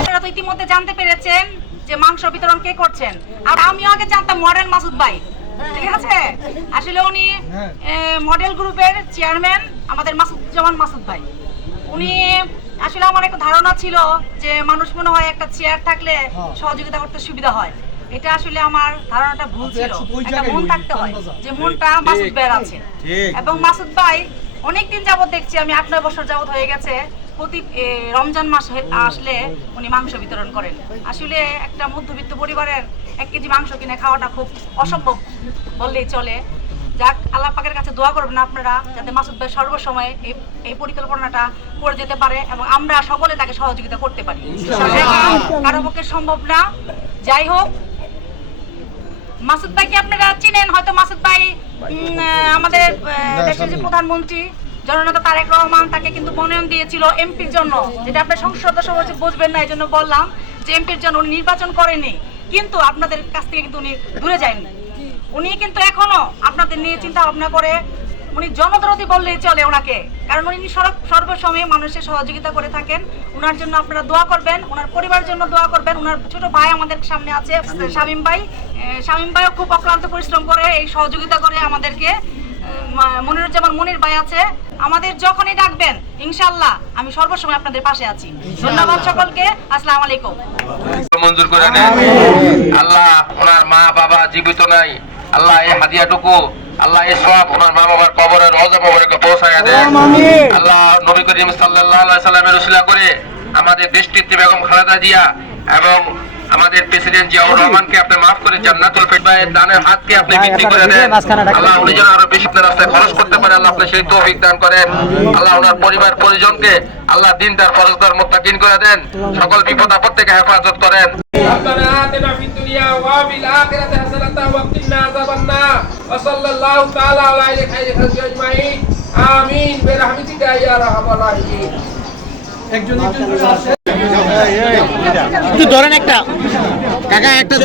আপনারা তো ইতিমধ্যে জানতে পেরেছেন যে মাংস বিতরণ কে করছেন। আর আমিও আগে জানতাম মডেল মাসুদ ভাই, ঠিক আছে। আসলে উনি মডেল গ্রুপের চেয়ারম্যান আমাদের মাসুদ ভাই। উনি আসলে আমার একটা ধারণা ছিল যে মানুষ মনে হয় একটা চেয়ার থাকলে সহযোগিতা করতে সুবিধা হয়। এটা আসলে আমার ধারণাটা ভুল ছিল। একটা মন থাকতে হয়, যে মনটা মাসুদ ভাইয়ের আছে। এবং মাসুদ ভাই অনেকদিন যাবত দেখছি, আমি 8-9 বছর যাবত হয়ে গেছে, প্রতি রমজান মাস আসলে উনি মাংস বিতরণ করেন। আসলে একটা মধ্যবিত্ত পরিবারের 1 কেজি মাংস কিনে খাওয়াটা খুব অসম্ভব বললেই চলে। যাক, আল্লাহ পাকের কাছে দোয়া করবেন আপনারা, যাতে মাসুদ ভাই সর্বসময় এই পরিকল্পনাটা করে যেতে পারে এবং আমরা সকলে তাকে সহযোগিতা করতে পারি। কারো পক্ষে সম্ভব না। যাই হোক, মাসুদ ভাইকে আপনারা চিনেন হয়তো। মাসুদ ভাই আমাদের দেশের যে প্রধানমন্ত্রী জননেতা তারেক রহমান, তাকে কিন্তু মনোনয়ন দিয়েছিল এমপির জন্য, যেটা আপনার সংসদ সদস্য বুঝবেন না, এই জন্য বললাম যে এমপির জন্য উনি নির্বাচন করেনি। কিন্তু আপনাদের কাছ থেকে কিন্তু উনি দূরে যায়নি। উনি কিন্তু এখনো আপনাদের নিয়ে চিন্তা ভাবনা করে। উনি জনদরদি বললেই চলে ওনাকে, কারণ উনি সর্বসময় মানুষের সহযোগিতা করে থাকেন। ওনার জন্য আপনারা দোয়া করবেন, ওনার পরিবারের জন্য দোয়া করবেন। ওনার ছোট ভাই আমাদের সামনে আছে, শামীম ভাই। শামীম ভাইও খুব অক্লান্ত পরিশ্রম করে এই সহযোগিতা করে আমাদেরকে। মনিরুজ্জামান মনির ভাই আছে। আমাদের যখনই ডাকবেন ইনশাআল্লাহ আমি সর্বসময় আপনাদের পাশে আছি। ধন্যবাদ সকলকে। আসসালামু আলাইকুম। মঞ্জুর করে দেন আল্লাহ। ওনার মা বাবা জীবিত নাই, আল্লাহ এই হাদিয়াটুকু, আল্লাহ এই সব ওনার মা বাবার কবরের রওজা মোবারকে পৌঁছায়া দেন আল্লাহ। নবী করিম সাল্লাল্লাহু আলাইহি সাল্লামের উসিলা করে আমাদের দেশটিতে বেগম খালেদা জিয়া এবং আমাদের প্রেসিডেন্ট জিয়াউর রহমানকে আপনি মাফ করে জান্নাতুল ফিরদাউসের দানের হাতকে আপনি বৃদ্ধি করে দেন আল্লাহ। উনি যেন আরো বেশি আপনার রাস্তায় খরচ করতে পারে আল্লাহ, আপনি সেই তৌফিক দান করেন আল্লাহ। ওনার পরিবার পরিজনকে আল্লাহ দিনদার ফরজদার মুত্তাকিন করে দেন, সকল বিপদ আপদ থেকে হেফাজত করেন। ربنا آتنا في الدنيا وفي الآخرة حسنة وقنا عذاب النار وصلى الله تعالى على خير خلقه أجمعين آمين برحمتك يا أرحم الراحمين। একটু ধরেন একটা কাকা একটা